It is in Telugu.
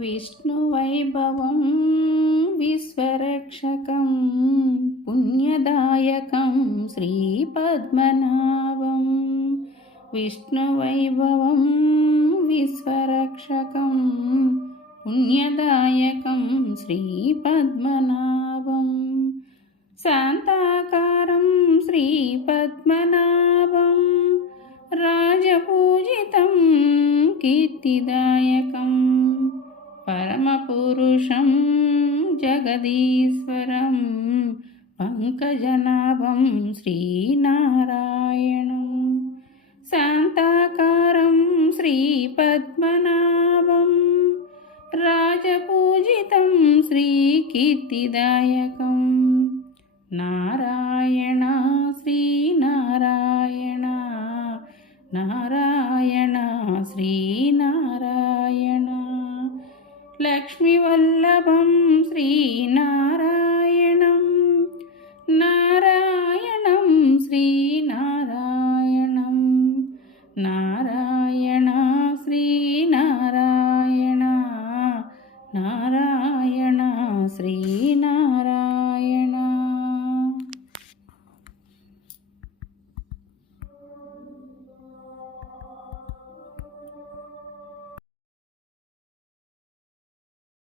विष्णुवैभवं विश्वरक्षकं पुण्यदायकं श्रीपद्मनाभं विष्णुवैभवं विश्वरक्षकं पुण्यदायकं श्रीपद्मनाभं शान्ताकारं श्रीपद्मनाभं राजपूजितं कीर्तिदायकम् పరమపురుషం జగదీశ్వరం పంకజనాభం శ్రీనారాయణం శాంతాకారం శ్రీపద్మనాభం రాజపూజితం శ్రీకీర్తిదాయకం నారాయణ శ్రీనారాయణ నారాయణ శ్రీనారాయణ లక్ష్మీవల్లభం శ్రీనారాయణం. నారాయణం శ్రీనారాయణం. నారాయణ శ్రీనారాయణ. నారాయణ శ్రీనారాయణ